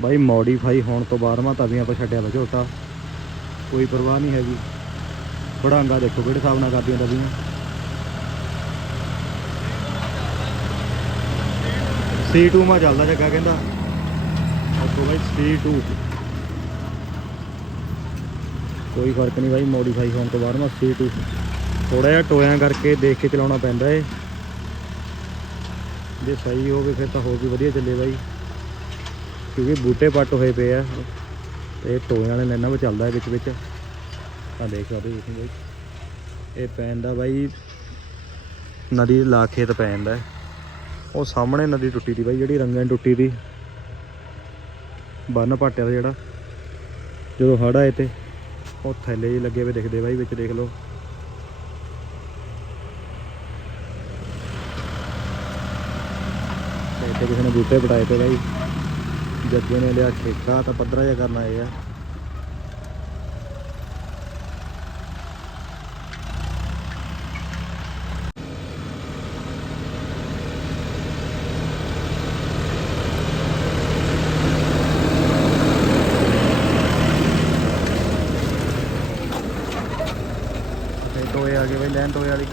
ਬਾਈ modify ਹੋਣ ਤੋਂ ਬਾਅਦ ਮਾ ਤਵੀਆਂ ਪਰ ਛੱਡਿਆ ਵਾ ਝੋਟਾ। ਕੋਈ ਪਰਵਾਹ ਨਹੀਂ ਹੈਗੀ। ਬੜਾਂਗਾ ਦੇਖੋ ਕਿਹੜੇ ਹਿਸਾਬ ਨਾਲ ਕਰਦੀਆਂ ਤਵੀਆਂ। C2 ਮਾ ਚੱਲਦਾ ਜੱਗਾ ਕਹਿੰਦਾ। ਆਪੋ ਬਾਈ C2 ਕੋਈ ਫ਼ਰਕ ਨਹੀਂ ਬਾਈ ਮੋਡੀਫਾਈ ਹੋਣ ਤੋਂ ਬਾਅਦ ਮਾ C2 ਥੋੜਾ ਜਿਹਾ ਟੋਇਆਂ ਕਰਕੇ ਦੇਖ ਕੇ ਚਲਾਉਣਾ ਪੈਂਦਾ ਏ। ਜੇ ਸਹੀ ਹੋਵੇ ਫਿਰ ਤਾਂ ਹੋਰ ਵੀ ਵਧੀਆ ਚੱਲੇ ਬਾਈ। ਕਿਉਂਕਿ ਬੂਟੇ ਪੱਟ ਹੋਏ ਪਏ ਆ। ਤੇ ਟੋਇਆਂ ਵਾਲੇ ਲੈਣਾ ਵੀ ਚੱਲਦਾ ਵਿੱਚ ਵਿੱਚ। ਤਾਂ ਦੇਖ ਸਕਦੇ ਤੁਸੀਂ ਬਾਈ। ਇਹ ਪੈਂਦਾ ਬਾਈ, ਨਦੀ ਦੇ ਲਾ ਖੇਤ ਪੈ ਜਾਂਦਾ ਉਹ ਸਾਹਮਣੇ ਨਦੀ ਟੁੱਟੀ ਦੀ ਬਾਈ, ਜਿਹੜੀ ਰੰਗਾਂ ਦੀ ਟੁੱਟੀ ਦੀ। ਬੰਨ ਪਾਟਿਆ ਦਾ ਜਿਹੜਾ। ਜਦੋਂ ਹੜ੍ਹ ਆਏ ਤੇ ਉਹ ਥੈਲੇ ਜਿਹੇ ਲੱਗੇ ਹੋਏ ਦਿਖਦੇ ਬਾਈ, ਵਿੱਚ ਦੇਖ ਲਓ। ਤੇ ਇੱਥੇ ਕਿਸੇ ਨੇ ਬੂਟੇ ਪਟਾਏ ਤੇ ਬਾਈ। ਜੱਗੇ ਨੇ ਲਿਆ ਠੇਕਾ, ਤਾਂ ਪੱਧਰਾ ਜਿਹਾ ਕਰਨਾ ਇਹ ਆ। ਟੋਏ ਆ ਗਏ ਬਾਈ, ਲੈਣ ਟੋਏ ਵਾਲੀ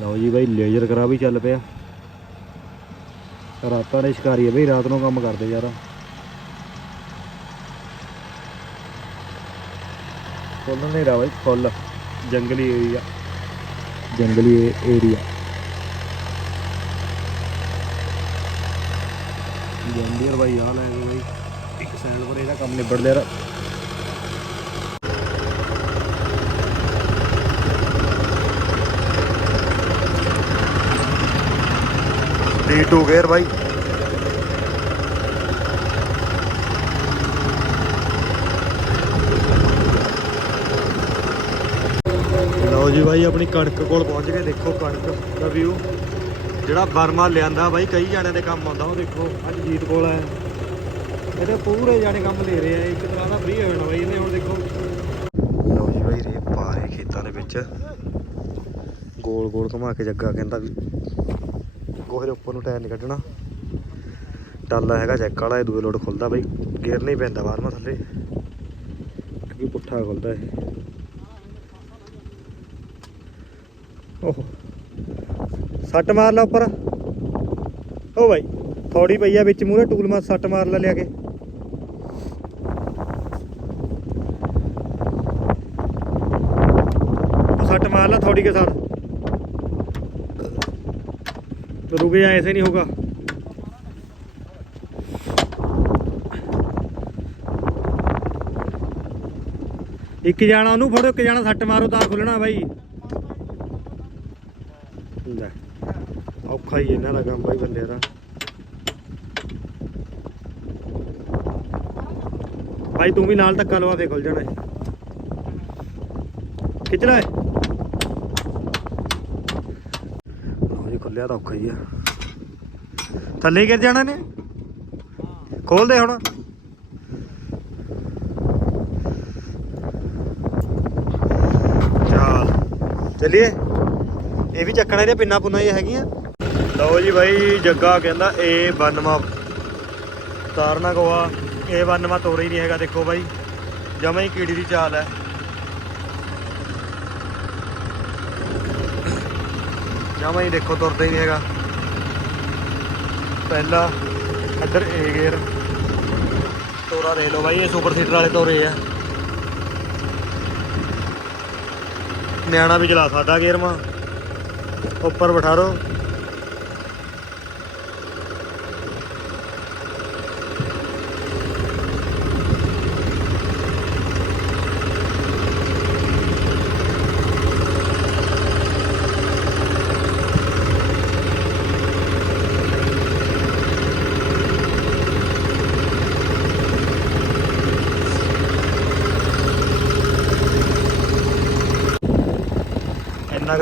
ਲਓ ਜੀ ਬਾਈ ਲੇਜ਼ਰ ਕਰਾ ਵੀ ਚੱਲ ਪਿਆ। ਰਾਤਾਂ ਦੇ ਸ਼ਿਕਾਰੀ ਆ ਬਈ ਰਾਤ ਨੂੰ ਕੰਮ ਕਰਦੇ ਯਾਰ। ਫੁੱਲ ਹਨੇਰਾ ਬਾਈ ਫੁੱਲ। ਜੰਗਲੀ ਏਰੀਆ ਜੰਗਲੀ ਏਰੀਆ ਜੰਡੀਅਰ ਬਾਈ ਆ ਲੈ ਗਏ ਬਾਈ। ਇੱਕ ਸਾਈਡ ਪਰ ਇਹਦਾ ਕੰਮ ਨਿਬੜ ਲਿਆ। ਟੂ ਗੇਅਰ ਬਾਈ। ਲਓ ਜੀ ਬਾਈ, ਆਪਣੀ ਕਣਕ ਕੋਲ ਪਹੁੰਚ ਗਏ। ਦੇਖੋ ਕਣਕ ਦਾ ਵਿਊ ਜਿਹੜਾ ਬਰਮਾ ਲਿਆਂਦਾ ਬਾਈ, ਕਈ ਜਾਣਿਆਂ ਦੇ ਕੰਮ ਆਉਂਦਾ, ਉਹ ਦੇਖੋ ਅੱਜ ਜੀਤ ਕੋਲ ਆਇਆ ਇਹਦੇ ਪੂਰੇ ਜਾਣੇ ਕੰਮ ਲੈ ਰਹੇ ਆ ਇੱਕ ਤਰ੍ਹਾਂ ਦਾ ਫ੍ਰੀ ਹੋ ਜਾਣਾ ਬਾਈ, ਇਹਨੇ ਹੁਣ ਦੇਖੋ। ਲਓ ਜੀ ਬਾਈ ਰੇ ਪਾਰੇ ਖੇਤਾਂ ਦੇ ਵਿੱਚ। ਗੋਲ ਗੋਲ ਘੁਮਾ ਕੇ ਜੱਗਾ ਕਹਿੰਦਾ ਵੀ। ਉਹ ਦੇ ਉੱਪਰ ਨੂੰ ਟੈਰ ਨਹੀਂ ਕੱਢਣਾ। ਟਾਲਾ ਹੈਗਾ ਚੈੱਕ ਵਾਲਾ, ਇਹ ਦੂਏ ਲੋਡ ਖੁੱਲਦਾ ਬਾਈ। ਗੇਅਰ ਨਹੀਂ ਪੈਂਦਾ ਬਾਹਰ ਮਾ ਥੱਲੇ। ਕਿਉਂਕਿ ਪੁੱਠਾ ਖੁੱਲਦਾ ਇਹ। ਓਹੋ। ਸੱਟ ਮਾਰ ਲੈ ਉੱਪਰ। ਓ ਬਾਈ ਥੋੜੀ ਪਈ ਆ ਵਿੱਚ ਮੂਰੇ ਟੂਲ ਮਾਰ, ਸੱਟ ਮਾਰ ਲੈ ਲਿਆ ਕੇ। ਸੱਟ ਮਾਰ ਲੈ ਥੋੜੀ ਕੇ ਸਾਥ। तो रुक जा ऐसे नहीं होगा ਇੱਕ ਜਾਣਾ ਉਹਨੂੰ ਫੜੋ ਇੱਕ ਜਾਣਾ ਸੱਟ ਮਾਰੋ ਤਾਂ ਖੁੱਲਣਾ ਬਾਈ ਲੈ ਔਖਾ ਹੀ ਇਹਨਾਂ ਦਾ ਕੰਮ ਬਾਈ ਬੰਦੇ ਦਾ ਭਾਈ ਤੂੰ ਵੀ ਨਾਲ ਧੱਕਾ ਲਵਾ ਫੇ ਖੁੱਲ ਜਾਣਾ ਇਹ। ਖਿੱਚ ਲੈ ਖੁੱਲਿਆ ਤਾਂ ਔਖਾ ਹੀ ਆ। ਥੱਲੇ ਗਿਰ ਜਾਣਾ ਨੇ ਖੋਲ ਦੇ ਹੁਣ। ਚਾਲ। ਚਲਿਏ। ਇਹ ਵੀ ਚੱਕਣਾ ਇਹਦੇ ਪਿੰਨਾ ਪੁੰਨਾ ਹੀ ਹੈਗੀਆਂ। ਲਓ ਜੀ ਬਾਈ, ਜੱਗਾ ਕਹਿੰਦਾ ਇਹ ਬੰਨਵਾ। ਤਾਰਨਾ ਕੋਆ ਇਹ ਬੰਨਵਾ ਤੋਰੇ ਹੀ ਨਹੀਂ ਹੈਗਾ, ਦੇਖੋ ਬਾਈ। ਜਮਾ ਹੀ ਕੀੜੀ ਦੀ ਚਾਲ ਹੈ। ਜਮਾਂ ਹੀ ਦੇਖੋ ਤੁਰਦਾ ਹੀ ਨਹੀਂ ਹੈਗਾ। ਪਹਿਲਾ ਇੱਧਰ ਏ ਗੇਅਰ ਤੋਰਾ ਦੇ ਲਓ ਬਾਈ, ਇਹ ਸੁਪਰ ਸੀਟਰ ਵਾਲੇ ਤੋਰੇ ਆ। ਨਿਆਣਾ ਵੀ ਚਲਾ ਸਕਦਾ ਗੇਅਰ ਮਾ ਉੱਪਰ ਬਿਠਾ ਰੋ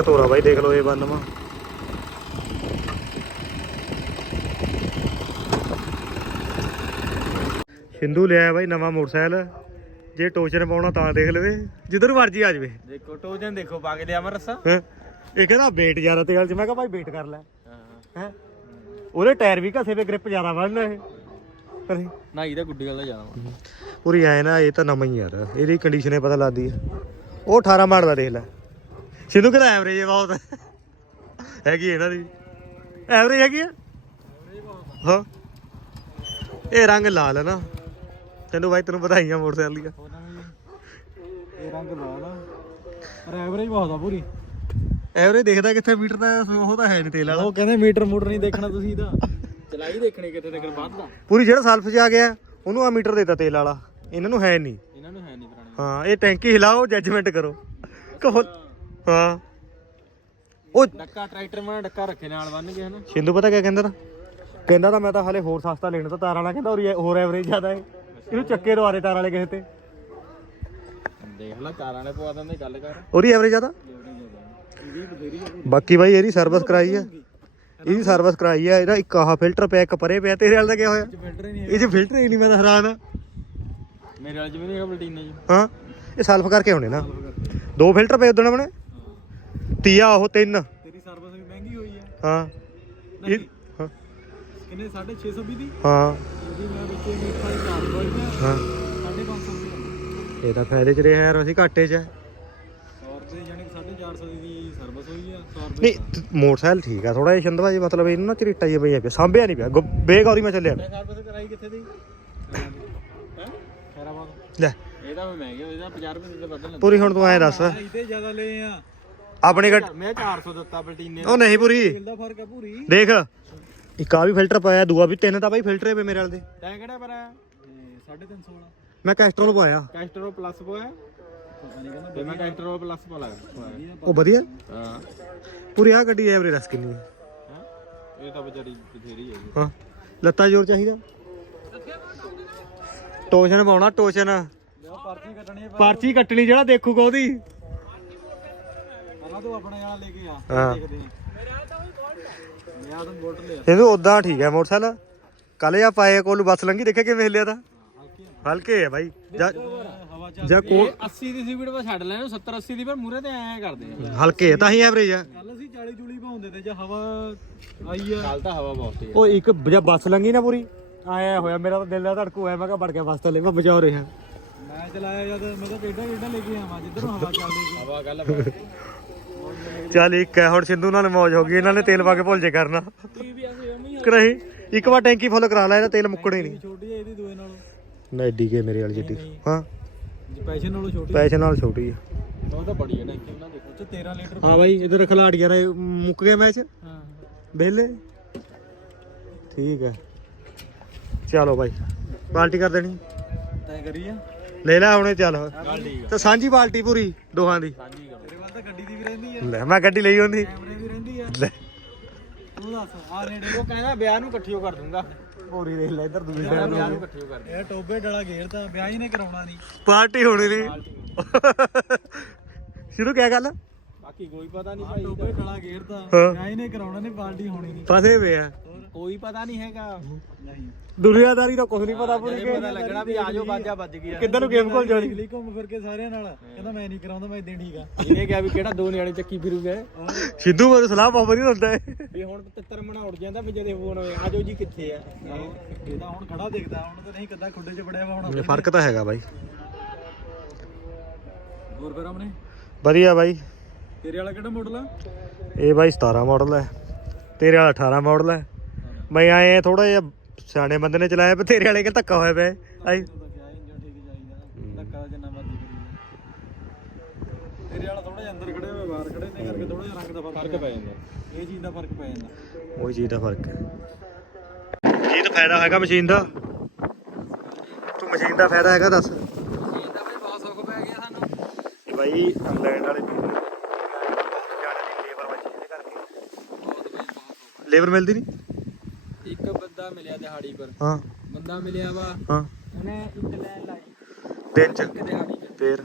ਇੰਨਾ ਕੁ ਤੋਰਾ ਬਾਈ ਦੇਖ ਲਓ ਇਹ ਬੰਨ ਮਾ। ਸਿੰਧੂ ਲਿਆ ਬਾਈ ਨਵਾਂ ਮੋਟਰਸਾਈਕਲ। ਜੇ ਟੋਚਨ ਪਾਉਣਾ ਤਾਂ ਦੇਖ ਲਵੇ ਜਿੱਧਰ ਮਰਜ਼ੀ ਆ ਜਾਵੇ। ਦੇਖੋ ਟੋਜਨ ਦੇਖੋ ਪਾ ਕੇ ਲਿਆ ਮੈਂ ਰੱਸਾ। ਇਹ ਕਹਿੰਦਾ ਵੇਟ ਜ਼ਿਆਦਾ ਤੇਲ ਚ ਮੈਂ ਕਿਹਾ ਭਾਈ ਵੇਟ ਕਰ ਲੈ। ਹਾਂ। ਉਹਦੇ ਟਾਇਰ ਵੀ ਘਸੇ ਵੇ ਗ੍ਰਿਪ ਜ਼ਿਆਦਾ ਬਣਨਾ ਇਹ। ਨਾ ਇਹਦਾ ਗੁੱਡੀ ਗੱਲ ਦਾ ਜਾਣਾ ਪੂਰੀ ਐ ਨਾ ਇਹ ਤਾਂ ਨਵਾਂ ਹੀ ਯਾਰ। ਇਹਦੀ ਕੰਡੀਸ਼ਨ ਹੀ ਪਤਾ ਲੱਗਦੀ ਹੈ ਉਹ 18 ਮਾਡਲ ਦਾ ਦੇਖ ਲੈ। ਸਿੰਧੂ ਕਹਿੰਦਾ ਐਵਰੇਜ ਹੈ ਬਹੁਤ? ਹੈਗੀ ਇਹਨਾਂ ਦੀ। ਐਵਰੇਜ ਹੈਗੀ ਆ ਹਾਂ। ਇਹ ਰੰਗ ਲਾਲ ਹੈ ਨਾ। ਤੈਨੂੰ ਬਾਈ ਤੈਨੂੰ ਵਧਾਈਆਂ ਮੋਟਰਸਾਈਕਲ ਦੀਆਂ। ਇਹ ਰੰਗ ਲਾਲ ਆ। ਪਰ ਐਵਰੇਜ ਬਹੁਤ ਆ ਪੂਰੀ। ਐਵਰੇਜ ਦੇਖਦਾ ਕਿੱਥੇ ਮੀਟਰ ਦਾ ਉਹ ਤਾਂ ਹੈ ਨਹੀਂ ਤੇਲ ਵਾਲਾ। ਉਹ ਕਹਿੰਦੇ ਮੀਟਰ ਮੂਟਰ ਨਹੀਂ ਦੇਖਣਾ ਤੁਸੀਂ ਇਹਦਾ। ਚਲਾਈ ਦੇਖਣੀ ਕਿੱਥੇ ਤੱਕ ਵੱਧਦਾ ਪੂਰੀ ਜਿਹੜਾ ਸਲਫ 'ਚ ਆ ਗਿਆ ਉਹਨੂੰ ਆ ਮੀਟਰ ਦੇਤਾ ਤੇਲ ਵਾਲਾ। ਇਹਨਾਂ ਨੂੰ ਹੈ ਨਹੀਂ। ਇਹਨਾਂ ਨੂੰ ਹੈ ਨਹੀਂ ਪੁਰਾਣੇ। ਹਾਂ ਇਹ ਟੈਂਕੀ ਹਿਲਾਓ ਜੱਜਮੈਂਟ ਕਰੋ। ਕਹੋ ਹਾਂ। ਉਹ ਡੱਕਾ ਟਰੈਕਟਰ ਮੈਂ ਡੱਕਾ ਰੱਖੇ ਨਾਲ ਬੰਨ ਕੇ ਹਨਾ? ਸਿੰਧੂ ਪਤਾ ਕਿਆ ਕਹਿੰਦਾ ਤਾ? ਕਹਿੰਦਾ ਤਾਂ ਮੈਂ ਤਾਂ ਹਲੇ ਹੋਰ ਸਸਤਾ ਲੈਣਾ ਤਾਂ ਤਾਰ ਵਾਲਾ ਕਹਿੰਦਾ ਹੋਰ ਹੋਰ ਐਵਰੇਜ ਜ਼ਿਆਦਾ ਹੈ। ਇਹਨੂੰ ਚੱਕੇ ਦਵਾਰੇ ਤਾਰ ਵਾਲੇ ਕਿਸੇ ਤੇ। ਦੇਖ ਲੈ ਕਾਰਾਂ ਨੇ ਪਵਾ ਦਿੰਦੇ ਗੱਲ ਕਰ। ਉਹਦੀ ਐਵਰੇਜ ਜ਼ਿਆਦਾ? ਬਾਕੀ ਬਾਈ ਇਹਦੀ ਸਰਵਿਸ ਕਰਾਈ ਆ। ਇਹਦੀ ਸਰਵਿਸ ਕਰਾਈ ਆ ਇਹਦਾ ਇੱਕ ਆਹ ਫਿਲਟਰ ਪਿਆ ਇੱਕ ਪਰੇ ਪਿਆ ਤੇਰੇ ਵਾਲ ਦਾ ਕੀ ਹੋਇਆ? ਫਿਲਟਰ ਹੀ ਨਹੀਂ ਇਹ 'ਚ ਫਿਲਟਰ ਹੀ ਨਹੀਂ ਮੈਂ ਤਾਂ ਹੈਰਾਨ ਆ। ਮੇਰੇ ਵਾਲੇ ਚ ਵੀ ਨਹੀਂ ਹੈਗਾ ਬਲਟੀਨੇ ਜੀ। ਹਾਂ ਇਹ ਸਲਫ ਕਰਕੇ ਹੋਣੇ ਨਾ। ਦੋ ਫਿਲਟਰ ਪਏ ਉਦੋਂ ਆਪਣੇ ਤੀਆ ਉਹ ਤਿੰਨ। ਤੇਰੀ ਸਰਵਿਸ ਵੀ ਮਹਿੰਗੀ ਹੋਈ ਆ। ਹਾਂ। ਇਹ ਹਾਂ। ਕਿੰਨੇ? 650 ਦੀ? ਹਾਂ। ਇਹਦੀ ਮੈਂ ਵਿੱਚੇ ਮੀਟਰ ਵਾਲੀ ਕਾਰ ਬੋਲ ਹਾਂ। 550 ਦੀ ਇਹ ਤਾਂ ਫਾਇਦੇ ਚ ਰਿਹਾ ਯਾਰ ਅਸੀਂ ਘਾਟੇ ਚ ਆ। 100 ਰੁਪਏ ਜਾਨੀ ਕਿ 450 ਦੀ ਸਰਵਿਸ ਹੋਈ ਆ 100 ਰੁਪਏ ਨਹੀਂ ਤ- ਮੋਟਰਸਾਈਕਲ ਠੀਕ ਆ ਥੋੜਾ ਜਿਹਾ ਛੰਦਵਾ ਜੀ ਮਤਲਬ ਇਹਨੂੰ ਨਾ ਚਰੀਟਾ ਜਿਹਾ ਪਈ ਪਿਆ ਸਾਂਭਿਆ ਨਹੀਂ ਪਿਆ। ਗੁ- ਬੇਗੌਰੀ ਮੈਂ ਚੱਲਿਆ। ਮੈਂ ਸਰਵਿਸ ਕਰਾਈ ਕਿੱਥੇ ਦੀ? ਹੈ? ਖੈਰਾਬਾਦ। ਲੈ। ਇਹਦਾ ਮੈਂ ਮਹਿੰਗੇ ਇਹਦਾ 50 ਰੁਪਏ ਦੇ ਬਦਲ ਪੂਰੀ ਹੁਣ ਤੂੰ ਐ ਦੱਸ। ਇਹਦੇ ਜ਼ਿਆਦਾ ਲਏ ਆ। ਆਪਣੀ ਗੱਡ ਮੈਂ 400 ਦਿੱਤਾ ਬਲਟੀਨੇ ਉਹ ਨਹੀਂ ਪੂਰੀ। ਦਾ ਫ਼ਰਕ ਆ ਪੂਰੀ। ਦੇਖ ਇੱਕ ਆ ਵੀ ਫਿਲਟਰ ਪਾਇਆ ਦੂਆ ਵੀ ਤਿੰਨ ਤਾਂ ਬਾਈ ਫਿਲਟਰ ਪਏ ਮੇਰੇ ਵਾਲ ਦੇ। ਤੈਂ ਕਿਹੜਾ ਪਰ 350 ਵਾਲਾ। ਮੈਂ ਕੈਸਟਰੋਲ ਪਾਇਆ। ਕੈਸਟਰੋ ਪਲੱਸ ਪੋਇਆ? ਕਹਿੰਦਾ ਮੈਂ ਕੈਸਟਰੋ ਪਲੱਸ ਪਾ ਲਾਇਆ ਉਹ ਵਧੀਆ? ਹਾਂ। ਪੂਰੀ ਆ ਗੱਡੀ ਐਵਰੇਜ ਰਸ ਕਿੰਨੀ। ਹੈ? ਇਹ ਤਾਂ ਵਿਚਾਰੀ ਬਥੇਰੀ ਹੈ ਹਾਂ। ਲੱਤਾਂ ਜ਼ੋਰ ਚਾਹੀਦਾ। ਟੋਸ਼ਨ ਪਾਉਣਾ ਟੋਸ਼ਨ। ਜੋ ਪਰਚੀ ਕੱਟਣੀ ਹੈ ਪਰਚੀ ਕੱਟਣੀ ਜਿਹੜਾ ਦੇਖੂਗਾ ਉਹਦੀ। ਪਹਿਲਾਂ ਤੂੰ ਆਪਣੇ ਵਾਲਾ ਲੈ ਕੇ ਆ। ਹਾਂ। ਦੇਖਦੇ ਆ। ਮੈਂ ਤਾਂ ਬੋਟ ਲਿਆ। ਇਹਨੂੰ ਉਦਾਂ ਠੀਕ ਹੈ ਮੋਟਰਸਾਈਕਲ। ਕੱਲ ਜਾਂ ਪਾਏ ਕੋਲ ਬੱਸ ਲੰਗੀ ਦੇਖਿਆ ਕਿਵੇਂ ਹਿੱਲਿਆ ਤਾਂ? ਹਲਕੀ ਹੈ ਬਾਈ। ਜਾਂ ਕੋਲ 80 ਦੀ ਸਪੀਡ 'ਤੇ ਛੱਡ ਲੈਣ 70 80 ਦੀ ਪਰ ਮੂਰੇ ਤੇ ਐਂ ਕਰਦੇ ਆ। ਹਲਕੇ ਹੈ ਤਾਂ ਹੀ ਐਵਰੇਜ ਆ। ਕੱਲ ਅਸੀਂ 40 ਚੂਲੀ ਪਾਉਂਦੇ ਤੇ ਜੇ ਹਵਾ ਆਈ ਆ। ਕੱਲ ਤਾਂ ਹਵਾ ਬਹੁਤ ਤੇਜ਼ ਉਹ ਇੱਕ ਜਾਂ ਬੱਸ ਲੰਗੀ ਨਾ ਪੂਰੀ? ਆਇਆ ਹੋਇਆ ਮੇਰਾ ਤਾਂ ਦਿਲ ਦਾ ਧੜਕੂ ਹੋਇਆ ਮੈਂ ਕਿਹਾ ਵੜ ਗਿਆ ਬੱਸ ਥੱਲੇ ਮੈਂ ਬਚਾਉ ਰਿਹਾ। ਮੈਂ ਚਲਾਇਆ ਜਦ ਮੈਂ ਤਾਂ ਕਿੱਡਾ ਕਿੱਡਾ ਲੈ ਕੇ ਆਵਾਂ ਜਿੱਧਰੋਂ ਹਵਾ ਚੱਲਦੀ ਹਵਾ ਗੱਲ ਚੱਲ ਇੱਕ ਹੈ ਹੁਣ ਸਿੰਧੂ ਨਾਲ ਮੌਜ ਹੋ ਗਈ ਇਹਨਾਂ ਨੇ ਤੇਲ ਪਾ ਕੇ ਭੁੱਲ ਜੇ ਕਰਨਾ। ਟੀ ਵੀ ਅਸੀਂ ਉਵੇਂ ਹੀ ਕਿ ਨਹੀਂ ਇੱਕ ਵਾਰ ਟੈਂਕੀ ਫੁੱਲ ਕਰਾ ਲੈ ਇਹਦਾ ਤੇਲ ਮੁੱਕਣਾ ਹੀ ਨਹੀਂ। ਛੋਟੀ ਹੈ ਇਹਦੀ ਦੂਏ ਨਾਲੋਂ ਨਾ ਐਡੀ ਕੇ ਮੇਰੇ ਵਾਲੀ ਜਿੱਡੀ ਹਾਂ। ਪੈਸੇ ਨਾਲੋਂ ਛੋਟੀ ਪੈਸੇ ਨਾਲ ਛੋਟੀ ਆ ਉਹ ਤਾਂ ਬੜੀ ਹੈ ਟੈਂਕੀ ਉਹਨਾਂ ਦੇਖੋ ਚ 13 ਲੀਟਰ ਹਾਂ ਬਾਈ ਇਧਰ ਖਿਲਾੜੀਆਂ ਨੇ ਮੁੱਕ ਗਏ ਮੈਚ। ਹਾਂ। ਵਿਹਲੇ। ਠੀਕ ਹੈ। ਚਲੋ ਬਾਈ ਪਾਰਟੀ ਕਰ ਦੇਣੀ। ਤੈਂ ਕਰੀ ਆ? ਲੈ ਲੈ ਹੁਣੇ ਚੱਲ। ਤੇ ਸਾਂਝੀ ਪਾਰਟੀ ਪੂਰੀ ਦੋਹਾਂ ਦੀ। ਸਾਂਝੀ ਤਾਂ ਗੱਡੀ ਦੀ ਵੀ ਰਹਿੰਦੀ ਆ। ਲੈ ਮੈਂ ਗੱਡੀ ਲਈ ਹੁੰਦੀ। ਕੈਮਰੇ ਵੀ ਰਹਿੰਦੀ ਆ। ਲੈ। ਤੂੰ ਦੱਸ ਆ ਰੇੜੇ ਉਹ ਕਹਿੰਦਾ ਵਿਆਹ ਨੂੰ ਇਕੱਠੀਓ ਕਰ ਦੂੰਗਾ। ਪੂਰੀ ਦੇਖ ਲੈ ਇਧਰ ਦੂਜੀ ਵਿਆਹ ਨੂੰ ਇਕੱਠੀਓ ਕਰ ਇਹ ਟੋਬੇ ਡਲਾ ਘੇਰਦਾ ਵਿਆਹ ਹੀ ਨੇ ਕਰਾਉਣਾ ਨਹੀਂ। ਪਾਰਟੀ ਹੋਣੀ ਨਹੀਂ ਸ਼ੁਰੂ ਕਿਆ ਗੱਲ? ਕੋਈ ਪਤਾ ਨਹੀਂ ਭਾਈ। ਟੋਬੇ ਡਲਾ ਘੇਰਦਾ ਹਾਂ। ਵਿਆਹ ਹੀ ਨੇ ਕਰਾਉਣਾ ਨਹੀਂ ਪਾਰਟੀ ਹੋਣੀ ਨਹੀਂ। ਫਸੇ ਵੇ ਆ। ਕੋਈ ਪਤਾ ਨਹੀਂ ਹੈਗਾ। ਨਹੀਂ। ਦੁਨੀਆਦਾਰੀ ਦਾ ਕੁਝ ਨਹੀਂ ਪਤਾ ਪੂਰੀ ਇਹ ਪਤਾ ਲੱਗਣਾ ਵੀ ਆਜੋ ਬਾਜਾ ਵੱਜ ਗਿਆ। ਕਿੱਧਰ ਨੂੰ ਗੇਮ ਕੋਲ ਜਾਣੀ? ਲਈ ਘੁੰਮ ਫਿਰ ਕੇ ਸਾਰਿਆਂ ਨਾਲ। ਕਹਿੰਦਾ ਮੈਂ ਨਹੀਂ ਕਰਾਉਂਦਾ ਮੈਂ ਇਦਾਂ ਠੀਕ ਆ ਇਹਨੇ ਕਿਹਾ ਵੀ ਕਿਹੜਾ ਦੋ ਨਿਆਣੇ ਚੱਕੀ ਫਿਰੂਗਾ। ਸਿੱਧੂ ਮੈਨੂੰ ਸਲਾਹ ਬਹੁਤ ਵਧੀਆ ਦਿੰਦਾ ਹੈ ਵੀ ਹੁਣ ਤਿੱਤਰ ਮਣਾ ਉੱਡ ਜਾਂਦਾ ਵੀ ਜਦੇ ਫੋਨ ਹੋਏ ਆਜੋ ਜੀ ਕਿੱਥੇ ਆ? ਇਹਦਾ ਹੁਣ ਖੜਾ ਦਿਖਦਾ ਹੁਣ ਤਾਂ ਨਹੀਂ ਕਿੱਦਾਂ ਖੁੱਡੇ 'ਚ ਬੜਿਆ ਵਾ ਹੁਣ ਫ਼ਰਕ ਤਾਂ ਹੈਗਾ ਬਾਈ। ਹੋਰ ਫਿਰ ਵਧੀਆ ਬਾਈ। ਤੇਰੇ ਵਾਲਾ ਕਿਹੜਾ ਮਾਡਲ ਆ? ਇਹ ਬਾਈ 17 ਮਾਡਲ ਹੈ ਤੇਰੇ ਵਾਲਾ 18 ਮਾਡਲ ਹੈ ਮੈਂ ਆਏ ਥੋੜਾ ਜਿਹਾ ਸਿਆਣੇ ਬੰਦੇ ਨੇ ਚਲਾਇਆ ਪਰ ਤੇਰੇ ਵਾਲੇ ਕਿ ਧੱਕਾ ਹੋਇਆ ਪਿਆ। ਆਈ ਤੇਰੇ ਵਾਲਾ ਥੋੜਾ ਜਿਹਾ ਅੰਦਰ ਖੜਿਆ ਹੋਇਆ ਕਰਕੇ ਥੋੜਾ ਜਿਹਾ ਰੰਗ ਦਾ ਫ਼ਰਕ ਪੈ ਜਾਂਦਾ। ਇਹ ਚੀਜ਼ ਦਾ ਫ਼ਰਕ ਪੈ ਜਾਂਦਾ। ਉਹੀ ਚੀਜ਼ ਦਾ ਫ਼ਰਕ ਹੈ। ਜੀ ਤਾਂ ਫਾਇਦਾ ਹੈਗਾ ਮਸ਼ੀਨ ਦਾ। ਤੂੰ ਮਸ਼ੀਨ ਦਾ ਫਾਇਦਾ ਹੈਗਾ ਦੱਸ। ਇਹ ਤਾਂ ਬਈ ਬਹੁਤ ਸੁੱਖ ਪੈ ਗਿਆ ਸਾਨੂੰ। ਬਾਈ ਇੰਗਲੈਂਡ ਵਾਲੇ ਵੀ ਜ਼ਿਆਦਾ ਦੀ ਲੇਬਰ ਬਚੀ ਇਹਦੇ ਕਰਕੇ ਬਹੁਤ ਬਈ ਬਹੁਤ ਸੁੱਖ ਲੇਬਰ ਮਿਲਦੀ ਨਹੀਂ? ਇੱਕ ਬੰਦਾ ਮਿਲਿਆ ਦਿਹਾੜੀ ਪਰ। ਹਾਂ। ਬੰਦਾ ਮਿਲਿਆ ਵਾ। ਹਾਂ। ਉਹਨੇ ਇੱਕ ਲੈਣ ਲਾਈ। ਦਿਨ ਚ? ਇੱਕ ਦਿਹਾੜੀ ਚ। ਫੇਰ।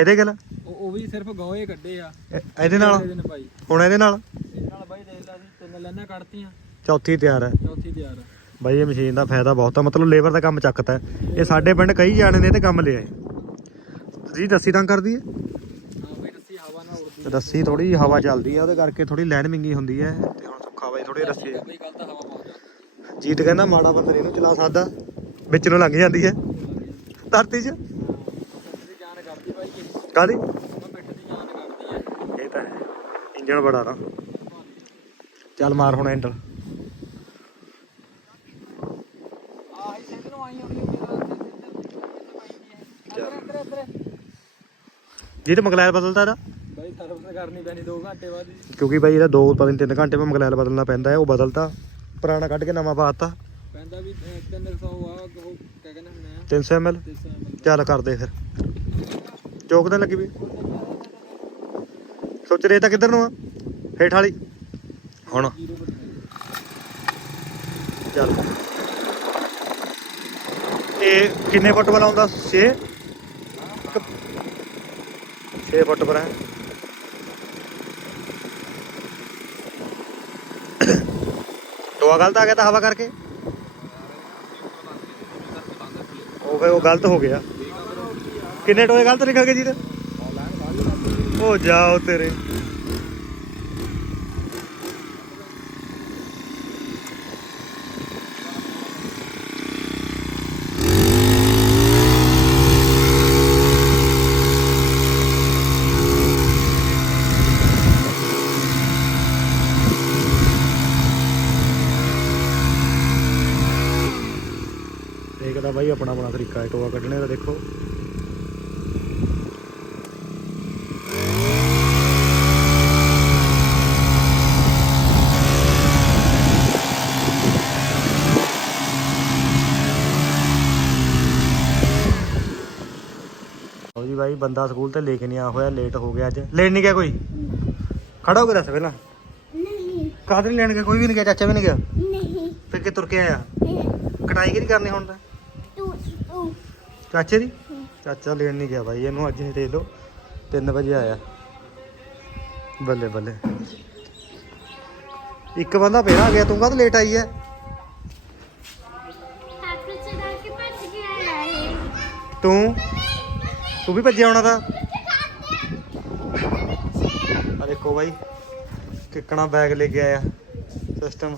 ਇਹਦੇ ਗੱਲ? ਉਹ ਉਹ ਵੀ ਸਿਰਫ ਗੋਹੇ ਕੱਢੇ ਆ। ਇਹ- ਇਹਦੇ ਨਾਲ? ਦਿਨ ਭਾਈ ਹੁਣ ਇਹਦੇ ਨਾਲ? ਇਹਦੇ ਨਾਲ ਬਾਈ ਦੇਖ ਲੈ ਅਸੀਂ ਤਿੰਨ ਲੈਣਾ ਕੱਢਤੀਆਂ। ਚੌਥੀ ਤਿਆਰ ਹੈ। ਚੌਥੀ ਤਿਆਰ ਆ ਬਾਈ ਇਹ ਮਸ਼ੀਨ ਦਾ ਫਾਇਦਾ ਬਹੁਤ ਆ। ਮਤਲਬ ਲੇਬਰ ਦਾ ਕੰਮ ਚੱਕਤਾ ਹੈ। ਇਹ ਸਾਡੇ ਪਿੰਡ ਕਈ ਜਾਣੇ ਨੇ ਤੇ ਕੰਮ ਲਿਆ ਜੀ ਰੱਸੀ ਤੰਗ ਕਰਦੀ ਹੈ। ਹਾਂ ਬਈ ਰੱਸੀ ਹਵਾ ਨਾਲ ਉੜਦੀ। ਰੱਸੀ ਥੋੜੀ ਹਵਾ ਚੱਲਦੀ ਆ ਉਹਦੇ ਕਰਕੇ ਥੋੜੀ ਲੈਣ ਮਿੰਗੀ ਹੁੰਦੀ ਹੈ। ਤੇ ਹੁਣ ਸੁੱਖਾ ਬਾਈ ਥੋੜੀ ਰੱਸੀ। ਆ ਬਈ ਕੱਲ ਤਾਂ ਹਵਾ ਬਹੁਤ ਚੱਲਦੀ ਜੀਤ ਕਹਿੰਦਾ ਮਾੜਾ ਬੰਦਾ ਨੀ ਇਹਨੂੰ ਚਲਾ ਸਕਦਾ। ਵਿੱਚ ਨੂੰ ਲੰਘ ਜਾਂਦੀ ਹੈ। ਧਰਤੀ 'ਚ। ਕਾਦੀ ਇਹ ਤਾਂ ਹੈ। ਇੰਜਣ ਬੜਾ ਨਾ ਚੱਲ ਮਾਰ ਹੁਣ ਹੈਂਡਲ ਜੀਤ ਮਗਲੈਲ ਬਦਲਦਾ ਇਹਦਾ। ਕਰਨੀ ਪੈਣੀ 2 ਘੰਟੇ ਬਾਅਦ ਹੀ। ਕਿਉਂਕਿ ਬਾਈ ਇਹਦਾ 2 ਪਤਾ ਨਹੀਂ 3 ਘੰਟੇ ਵਿੱਚ ਮਗਲੈਲ ਬਦਲਣਾ ਪੈਂਦਾ ਹੈ ਉਹ ਬਦਲਤਾ। ਪੁਰਾਣਾ ਕੱਢ ਕੇ ਨਵਾਂ ਪਾਤਾ। ਪੈਂਦਾ ਵੀ 300 ਆ ਉਹ ਕਹਿ ਕਹਿੰਦੇ ਹੁੰਦੇ ਆ। 300 ml 300 ml ਚੱਲ ਕਰਦੇ ਫਿਰ। ਚੌਕ ਤਾਂ ਲੱਗੀ ਵੀ। ਸੋਚ ਰਹੇ ਤਾਂ ਕਿੱਧਰ ਨੂੰ ਆ? ਹੇਠ ਵਾਲੀ। ਹੁਣ। ਜ਼ੀਰੋ ਚੱਲ। ਇਹ ਕਿੰਨੇ ਫੁੱਟ ਵਾਲਾ ਹੁੰਦਾ 6 6 ਫੁੱਟ ਪਰ ਹੈ। ਟੋਆ ਗਲਤ ਆ ਗਿਆ ਤਾਂ ਹਵਾ ਕਰਕੇ? ਉਹ ਫੇ ਉਹ ਗਲਤ ਹੋ ਗਿਆ। ਕਿੰਨੇ ਟੋਏ ਗਲਤ ਨਿਕਲ ਗਏ ਜੀ ਤੇ ਉਹ ਜਾਓ ਤੇਰੇ। ਦੇਖਦਾ ਬਾਈ ਆਪਣਾ ਆਪਣਾ ਤਰੀਕਾ ਹੈ ਟੋਆ ਕੱਢਣੇ ਦਾ ਦੇਖੋ। ਲਓ ਜੀ ਬਾਈ ਬੰਦਾ ਸਕੂਲ ਤੇ ਲੈ ਕੇ ਨਹੀਂ ਆ ਹੋਇਆ ਲੇਟ ਹੋ ਗਿਆ ਅੱਜ। ਲੈਣ ਨਹੀਂ ਗਿਆ ਕੋਈ? ਖੜਾ ਹੋ ਕੇ ਦੱਸ ਪਹਿਲਾਂ। ਨਹੀਂ। ਨਹੀਂ ਲੈਣ ਗਿਆ? ਕੋਈ ਵੀ ਨਹੀਂ ਗਿਆ ਚਾਚਾ ਵੀ ਨਹੀਂ ਗਿਆ? ਨਹੀਂ। ਫਿਰ ਕਿ ਤੁਰ ਕੇ ਆਇਆ? ਕਟਾਈ ਕਿਹੜੀ ਕਰਨੀ ਹੁਣ ਤੂੰ? ਚਾਚੇ ਦੀ? ਚਾਚਾ ਲੈਣ ਨਹੀਂ ਗਿਆ ਬਾਈ ਇਹਨੂੰ ਅੱਜ ਦੇ ਲੋ 3 ਵਜੇ ਆਇਆ। ਬੱਲੇ ਬੱਲੇ। ਇੱਕ ਬੰਦਾ ਫੇਰ ਆ ਗਿਆ ਤੂੰ ਕਦ ਲੇਟ ਆਈ ਹੈ ਤੂੰ? ਤੂੰ ਵੀ ਭੱਜਿਆ ਆਉਣਾ ਤਾਂ? ਆ ਦੇਖੋ ਬਾਈ ਕਿੱਕਣਾ ਬੈਗ ਲੈ ਕੇ ਆਇਆ ਸਿਸਟਮ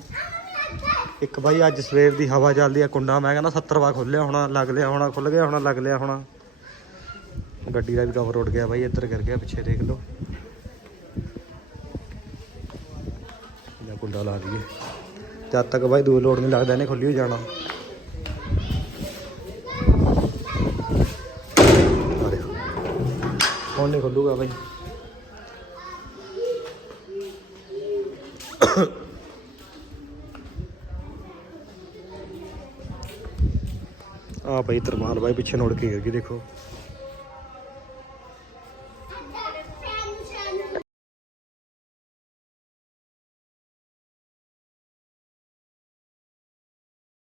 ਇੱਕ ਬਾਈ ਅੱਜ ਸਵੇਰ ਦੀ ਹਵਾ ਚੱਲਦੀ ਆ ਕੁੰਡਾ, ਮੈਂ ਕਹਿੰਦਾ 70 ਵਾ ਖੁੱਲਿਆ ਹੋਣਾ, ਲੱਗ ਲਿਆ ਹੋਣਾ ਖੁੱਲ ਗਿਆ ਹੋਣਾ, ਲੱਗ ਲਿਆ ਹੋਣਾ। ਗੱਡੀ ਦਾ ਵੀ ਕਵਰ ਉੱਡ ਗਿਆ ਬਾਈ, ਇੱਧਰ ਕਰ ਗਿਆ ਪਿੱਛੇ, ਦੇਖ ਲਓ। ਜਾਂ ਕੁੰਡਾ ਲਾ ਦਈਏ। ਜਦ ਤੱਕ ਬਾਈ ਦੂਰ ਲੋਡ ਨਹੀਂ ਲੱਗਦਾ, ਇਹਨੇ ਖੁੱਲੀ ਹੋ ਜਾਣਾ। ਆ ਹੁਣ ਨਹੀਂ ਖੁੱਲੂਗਾ ਬਾਈ? ਬਾਈ ਤਰਮਾਲ ਬਾਈ ਪਿੱਛੇ ਨੋੜ ਕੇ ਗਿਰ ਗਈ ਦੇਖੋ।